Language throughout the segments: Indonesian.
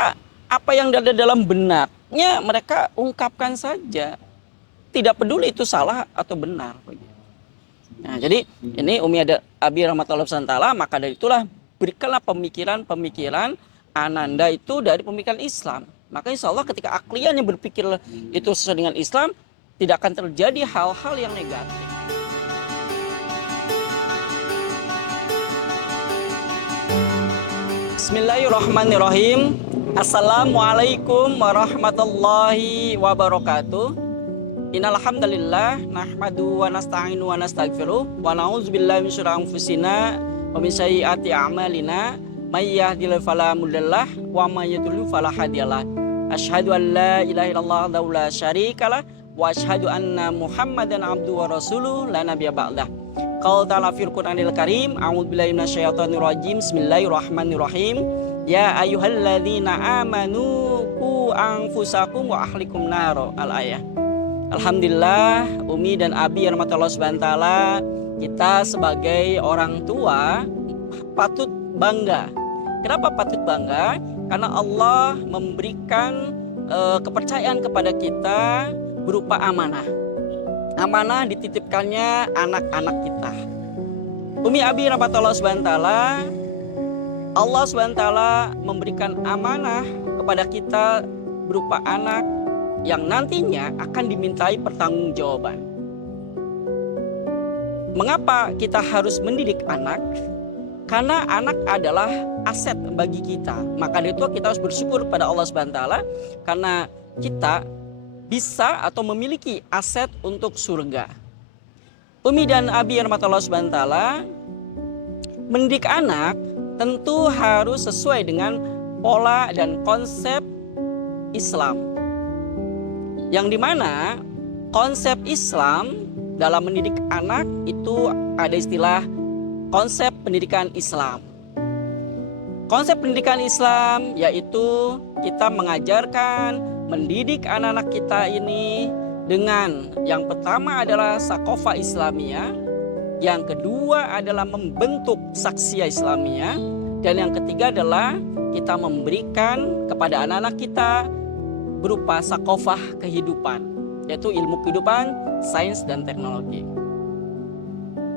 maka apa yang ada dalam benaknya mereka ungkapkan saja, tidak peduli itu salah atau benar. Nah, jadi ini Umi Abi rahmatullah taala, maka dari itulah berikanlah pemikiran Ananda itu dari pemikiran Islam. Maka insya Allah ketika akliannya berpikir itu sesuai dengan Islam, tidak akan terjadi hal-hal yang negatif. Bismillahirrahmanirrahim. Assalamualaikum warahmatullahi wabarakatuh. Innal hamdalillah nahmadu wa nasta'inu wa nastaghfiruh wa na'udzubillahi min syururi anfusina wa min sayyiati a'malina may yahdihillahu fala mudhillalah wa may yudhlil fala hadiyalah. Asyhadu an la ilaha illallah wahdahu la syarikalah wa asyhadu anna Muhammadan abduhu wa rasuluh la nabiyya ba'dah. Qala ta'ala fil Qur'anil Karim, a'udzubillahi minasyaitonir rajim. Bismillahirrahmanirrahim. Ya ayyuhalladzina amanu qu anfusakum wa ahlikum naro. Al-ayah. Alhamdulillah, Umi dan Abi rahmatullah subhanahu wa ta'ala, kita sebagai orang tua patut bangga. Kenapa patut bangga? Karena Allah memberikan kepercayaan kepada kita berupa amanah. Amanah dititipkannya anak-anak kita. Umi Abi rahmatullah subhanahu wa ta'ala, Allah subhanahu wa ta'ala memberikan amanah kepada kita berupa anak yang nantinya akan dimintai pertanggungjawaban. Mengapa kita harus mendidik anak? Karena anak adalah aset bagi kita. Maka dari itu kita harus bersyukur pada Allah Subhanahu wa taala karena kita bisa atau memiliki aset untuk surga. Umi dan Abi rahmatullah Subhanahu wa taala, mendidik anak tentu harus sesuai dengan pola dan konsep Islam. Yang dimana konsep Islam dalam mendidik anak itu ada istilah konsep pendidikan Islam. Konsep pendidikan Islam yaitu kita mengajarkan, mendidik anak-anak kita ini dengan yang pertama adalah sakofah Islamiyah, yang kedua adalah membentuk saksiyah Islamiyah, dan yang ketiga adalah kita memberikan kepada anak-anak kita berupa sakofah kehidupan, yaitu ilmu kehidupan, sains dan teknologi.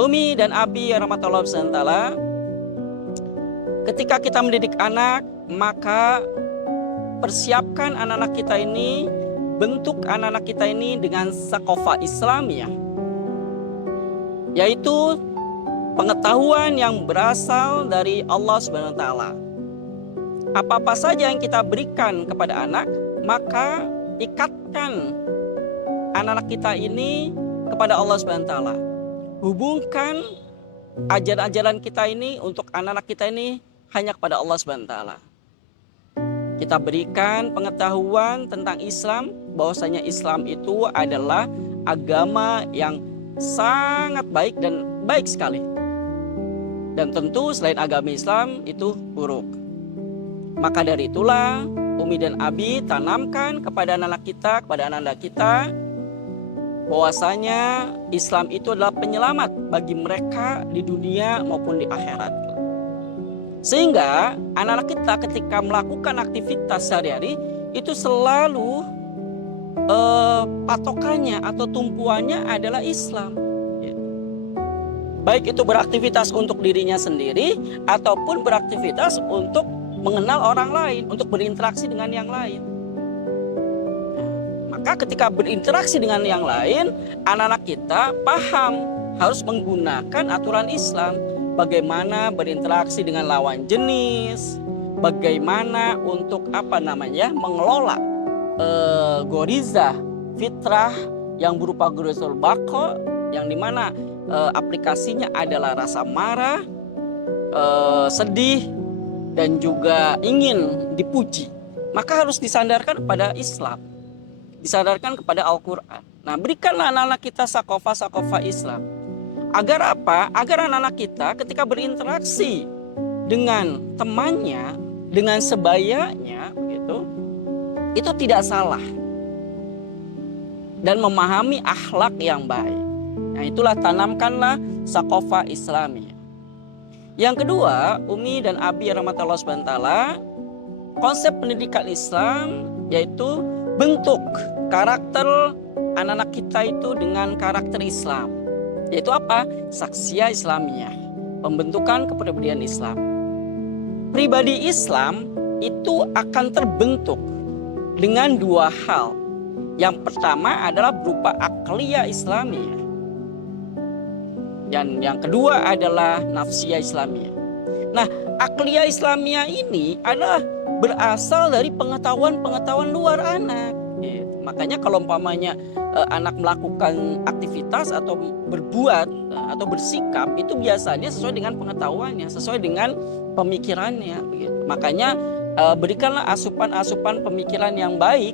Umi dan Abi rahmatullah wabarakatuh, ketika kita mendidik anak, maka persiapkan anak-anak kita ini, bentuk anak-anak kita ini dengan sakofah Islamiyah, yaitu pengetahuan yang berasal dari Allah Subhanahu wa taala. Apa-apa saja yang kita berikan kepada anak, maka ikatkan anak-anak kita ini kepada Allah Subhanahu wa taala. Hubungkan ajaran-ajaran kita ini untuk anak-anak kita ini hanya kepada Allah Subhanahu wa taala. Kita berikan pengetahuan tentang Islam, bahwasanya Islam itu adalah agama yang sangat baik dan baik sekali. Dan tentu selain agama Islam itu buruk. Maka dari itulah Umi dan Abi tanamkan kepada anak-anak kita, kepada anak-anak kita, bahwasanya Islam itu adalah penyelamat bagi mereka di dunia maupun di akhirat. Sehingga anak-anak kita ketika melakukan aktivitas sehari-hari itu selalu patokannya atau tumpuannya adalah Islam. Baik itu beraktivitas untuk dirinya sendiri ataupun beraktivitas untuk mengenal orang lain, untuk berinteraksi dengan yang lain. Maka ketika berinteraksi dengan yang lain, anak-anak kita paham harus menggunakan aturan Islam. Bagaimana berinteraksi dengan lawan jenis, bagaimana untuk mengelola goriza fitrah yang berupa gorizul bako, yang dimana aplikasinya adalah rasa marah, sedih, dan juga ingin dipuji. Maka harus disandarkan kepada Islam, disandarkan kepada Al-Quran. Nah, berikanlah anak-anak kita sakofah Islam. Agar apa? Agar anak-anak kita ketika berinteraksi dengan temannya, dengan sebayanya, itu tidak salah dan memahami akhlak yang baik. Nah, itulah tanamkanlah sakofah Islamiyah. Yang kedua, Umi dan Abi rahmatullah subhanahu wa ta'ala, konsep pendidikan Islam yaitu bentuk karakter anak-anak kita itu dengan karakter Islam. Yaitu apa? Saksiyah Islamiyah, pembentukan kepribadian Islam. Pribadi Islam itu akan terbentuk dengan dua hal. Yang pertama adalah berupa akliyah Islamiyah. Dan yang kedua adalah nafsiyah Islamiyah. Nah, akliyah Islamiyah ini adalah berasal dari pengetahuan-pengetahuan luar anak. Makanya kalau umpamanya anak melakukan aktivitas atau berbuat atau bersikap itu biasanya sesuai dengan pengetahuannya, sesuai dengan pemikirannya. Makanya berikanlah asupan-asupan pemikiran yang baik,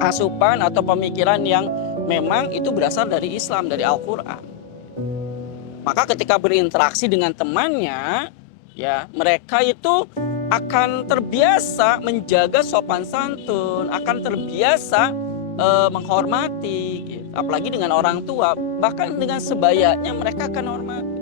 asupan atau pemikiran yang memang itu berasal dari Islam, dari Al-Quran. Maka ketika berinteraksi dengan temannya, ya mereka itu akan terbiasa menjaga sopan santun, akan terbiasa menghormati, gitu. Apalagi dengan orang tua, bahkan dengan sebayanya mereka akan hormati.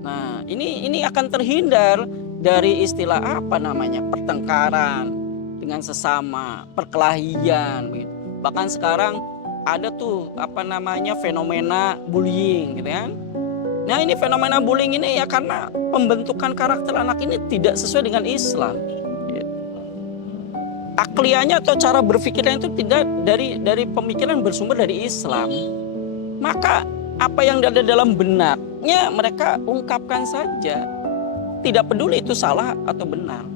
Nah, ini akan terhindar dari istilah apa namanya pertengkaran dengan sesama, perkelahian, gitu. Bahkan sekarang ada tuh apa namanya fenomena bullying, gitu kan? Nah, ini fenomena bullying ini ya karena pembentukan karakter anak ini tidak sesuai dengan Islam. Akliyahnya atau cara berpikirnya itu tidak dari pemikiran bersumber dari Islam. Maka apa yang ada dalam benaknya mereka ungkapkan saja. Tidak peduli itu salah atau benar.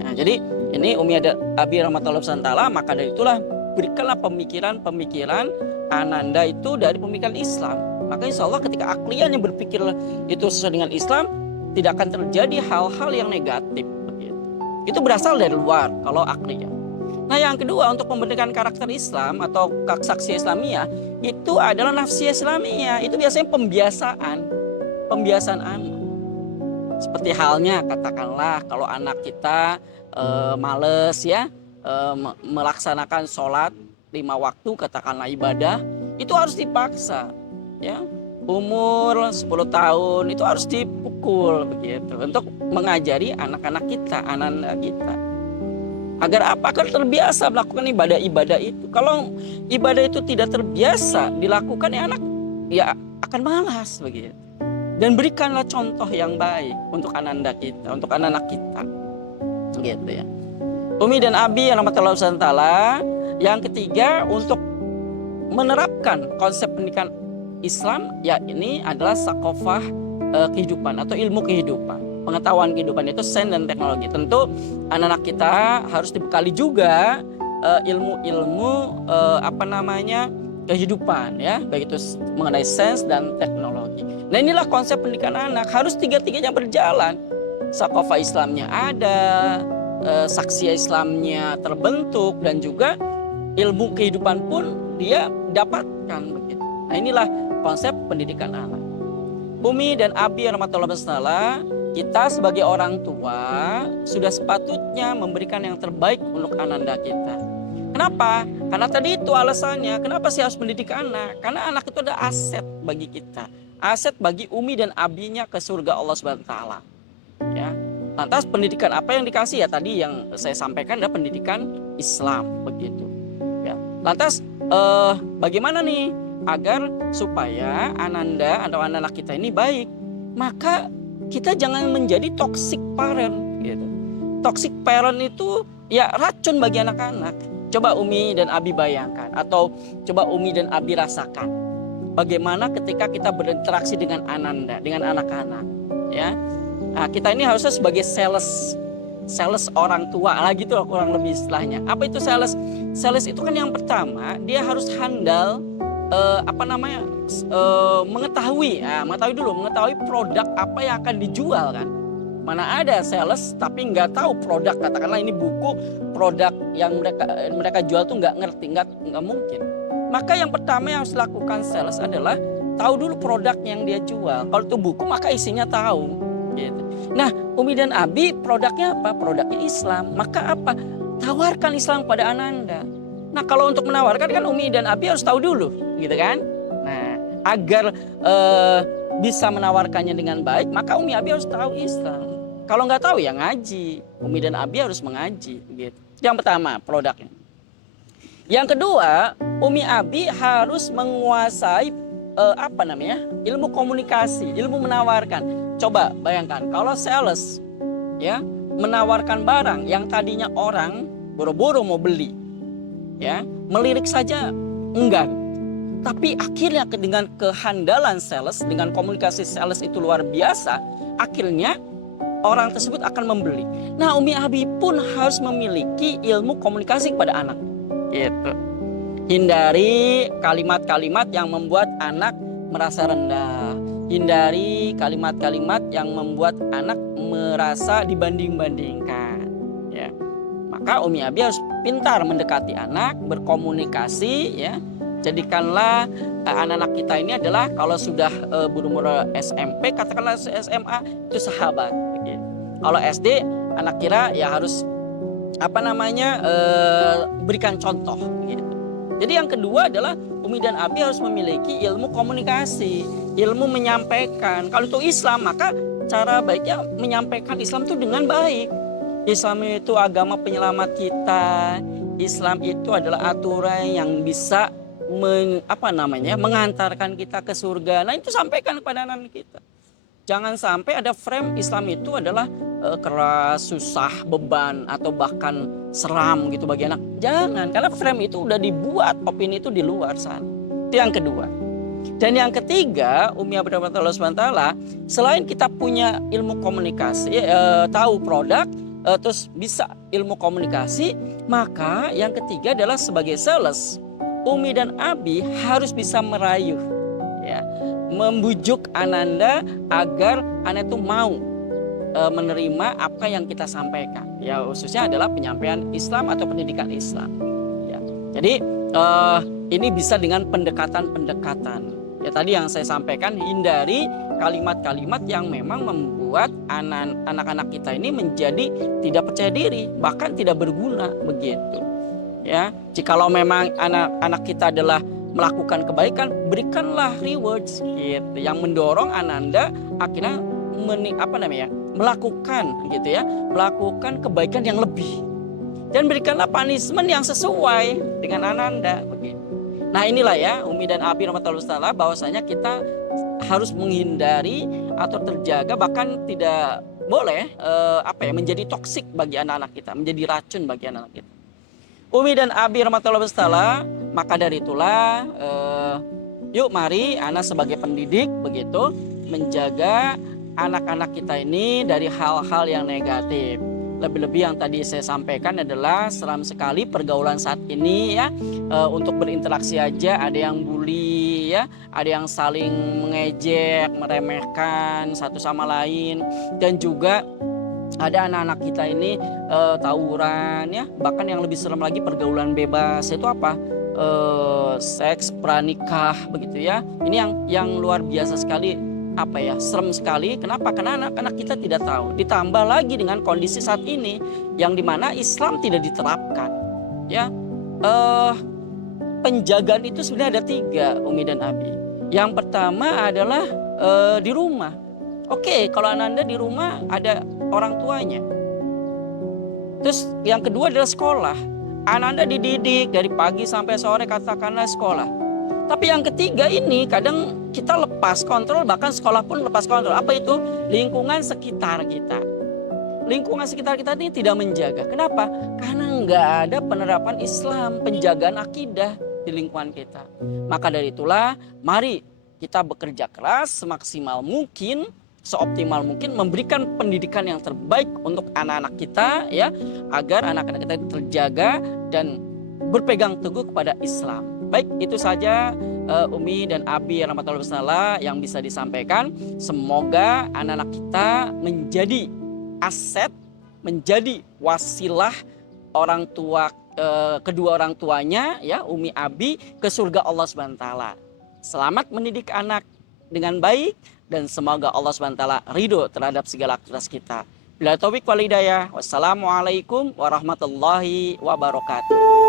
Nah, jadi ini Umi Abi Rahmatullah Santala, maka dari itulah berikanlah pemikiran-pemikiran Ananda itu dari pemikiran Islam. Maka insya Allah ketika akliyahnya berpikir itu sesuai dengan Islam, tidak akan terjadi hal-hal yang negatif. Itu berasal dari luar kalau akliyah. Nah, yang kedua untuk pembentukan karakter Islam atau saksiyah Islamiyah itu adalah nafsiyah Islamiyah. Itu biasanya pembiasaan anak. Seperti halnya katakanlah kalau anak kita males ya melaksanakan sholat 5 waktu, katakanlah ibadah, itu harus dipaksa. Ya, umur 10 tahun itu harus dipukul begitu untuk mengajari anak-anak kita, anak-anak kita. Agar apa? Agar terbiasa melakukan ibadah-ibadah itu. Kalau ibadah itu tidak terbiasa dilakukan ya anak ya akan malas begitu. Dan berikanlah contoh yang baik untuk anak-anak kita, untuk anak-anak kita. Gitu ya. Umi dan Abi yang rahmatullah taala, yang ketiga untuk menerapkan konsep pendidikan Islam, ya ini adalah sakofah kehidupan atau ilmu kehidupan, pengetahuan kehidupan itu sains dan teknologi. Tentu anak-anak kita harus dibekali juga ilmu-ilmu apa namanya kehidupan ya, baik itu mengenai sains dan teknologi. Nah, inilah konsep pendidikan anak, harus tiga-tiganya berjalan. Sakofah Islamnya ada, saksiyah Islamnya terbentuk, dan juga ilmu kehidupan pun dia dapatkan begitu. Nah, inilah konsep pendidikan anak. Umi dan Abi rahmatullah wabarakatuh, kita sebagai orang tua sudah sepatutnya memberikan yang terbaik untuk anak kita. Kenapa? Karena tadi itu alasannya. Kenapa sih harus mendidik anak? Karena anak itu adalah aset bagi kita, aset bagi Umi dan Abinya ke surga Allah Subhanahu wa taala. Ya. Lantas pendidikan apa yang dikasih? Ya tadi yang saya sampaikan adalah pendidikan Islam begitu. Ya. Lantas bagaimana nih agar supaya Ananda atau anak-anak kita ini baik? Maka kita jangan menjadi toxic parent gitu. Toxic parent itu ya racun bagi anak-anak. Coba Umi dan Abi bayangkan, atau coba Umi dan Abi rasakan bagaimana ketika kita berinteraksi dengan Ananda, dengan anak-anak ya. Nah, kita ini harusnya sebagai sales orang tua lah gitu kurang lebih istilahnya. Apa itu sales? Sales itu kan yang pertama dia harus handal mengetahui produk apa yang akan dijual kan. Mana ada sales tapi nggak tahu produk, katakanlah ini buku, produk yang mereka jual tuh nggak ngerti, nggak mungkin. Maka yang pertama yang harus dilakukan sales adalah tahu dulu produk yang dia jual. Kalau itu buku maka isinya tahu. Gitu. Nah, Umi dan Abi produknya apa? Produknya Islam. Maka apa? Tawarkan Islam pada Ananda. Nah, kalau untuk menawarkan kan Umi dan Abi harus tahu dulu, gitu kan? Nah, agar bisa menawarkannya dengan baik, maka Umi Abi harus tahu Islam. Kalau nggak tahu ya ngaji. Umi dan Abi harus mengaji gitu. Yang pertama produknya. Yang kedua, Umi Abi harus menguasai ilmu komunikasi, ilmu menawarkan. Coba bayangkan kalau sales ya menawarkan barang yang tadinya orang boro-boro mau beli, ya melirik saja enggan. Tapi akhirnya dengan kehandalan sales, dengan komunikasi sales itu luar biasa, akhirnya orang tersebut akan membeli. Nah, Umi Abi pun harus memiliki ilmu komunikasi kepada anak. Gitu. Hindari kalimat-kalimat yang membuat anak merasa rendah. Hindari kalimat-kalimat yang membuat anak merasa dibanding-bandingkan. Ya. Maka Umi Abi harus pintar mendekati anak, berkomunikasi, ya. Jadikanlah anak-anak kita ini adalah kalau sudah berumur SMP, katakanlah SMA itu sahabat. Gitu. Kalau SD, anak kira ya harus berikan contoh. Gitu. Jadi yang kedua adalah Umi dan Abi harus memiliki ilmu komunikasi, ilmu menyampaikan. Kalau itu Islam, maka cara baiknya menyampaikan Islam itu dengan baik. Islam itu agama penyelamat kita. Islam itu adalah aturan yang bisa mengantarkan kita ke surga. Nah, itu sampaikan kepada anak kita. Jangan sampai ada frame Islam itu adalah keras, susah, beban, atau bahkan seram gitu bagi anak. Jangan, karena frame itu udah dibuat, opini itu di luar sana. Itu yang kedua. Dan yang ketiga, Umi Abi Allah SWT, selain kita punya ilmu komunikasi, tahu produk, terus bisa ilmu komunikasi, maka yang ketiga adalah sebagai sales, Umi dan Abi harus bisa merayu, ya, membujuk Ananda agar Anda itu mau menerima apa yang kita sampaikan. Ya, khususnya adalah penyampaian Islam atau pendidikan Islam. Ya. Jadi ini bisa dengan pendekatan-pendekatan. Ya, tadi yang saya sampaikan, hindari kalimat-kalimat yang memang membuat anak-anak kita ini menjadi tidak percaya diri, bahkan tidak berguna begitu. Ya, jikalau memang anak-anak kita adalah melakukan kebaikan, berikanlah rewards gitu, yang mendorong Ananda akhirnya melakukan gitu ya, melakukan kebaikan yang lebih, dan berikanlah punishment yang sesuai dengan Ananda begitu. Nah, inilah ya Umi dan Abi rahmatullah bahwasanya kita harus menghindari atau terjaga, bahkan tidak boleh menjadi toksik bagi anak-anak kita, menjadi racun bagi anak-anak kita. Umi dan Abi rahmatullah, maka dari itulah yuk mari anak sebagai pendidik begitu menjaga anak-anak kita ini dari hal-hal yang negatif. Lebih-lebih yang tadi saya sampaikan adalah seram sekali pergaulan saat ini ya. Untuk berinteraksi aja ada yang bully ya, ada yang saling mengejek, meremehkan satu sama lain, dan juga ada anak-anak kita ini tawuran ya, bahkan yang lebih serem lagi pergaulan bebas. Itu apa? Seks pranikah begitu ya. Ini yang luar biasa sekali, serem sekali. Kenapa? Karena anak-anak kita tidak tahu. Ditambah lagi dengan kondisi saat ini yang dimana Islam tidak diterapkan. Ya, penjagaan itu sebenarnya ada 3, Umi dan Abi. Yang pertama adalah di rumah. Oke, kalau Ananda di rumah ada orang tuanya. Terus yang kedua adalah sekolah. Ananda dididik dari pagi sampai sore, katakanlah sekolah. Tapi yang ketiga ini kadang kita lepas kontrol, bahkan sekolah pun lepas kontrol. Apa itu? Lingkungan sekitar kita. Lingkungan sekitar kita ini tidak menjaga. Kenapa? Karena nggak ada penerapan Islam, penjagaan akidah di lingkungan kita. Maka dari itulah, mari kita bekerja keras semaksimal mungkin, seoptimal mungkin, memberikan pendidikan yang terbaik untuk anak-anak kita ya, agar anak-anak kita terjaga dan berpegang teguh kepada Islam. Baik, itu saja Umi dan Abi rahmatullah yang bisa disampaikan. Semoga anak-anak kita menjadi aset, menjadi wasilah orang tua, kedua orang tuanya ya, Umi Abi, ke surga Allah SWT. Selamat mendidik anak dengan baik, dan semoga Allah SWT ridho terhadap segala aktivitas kita. Bila taufik wal hidayah. Wassalamualaikum warahmatullahi wabarakatuh.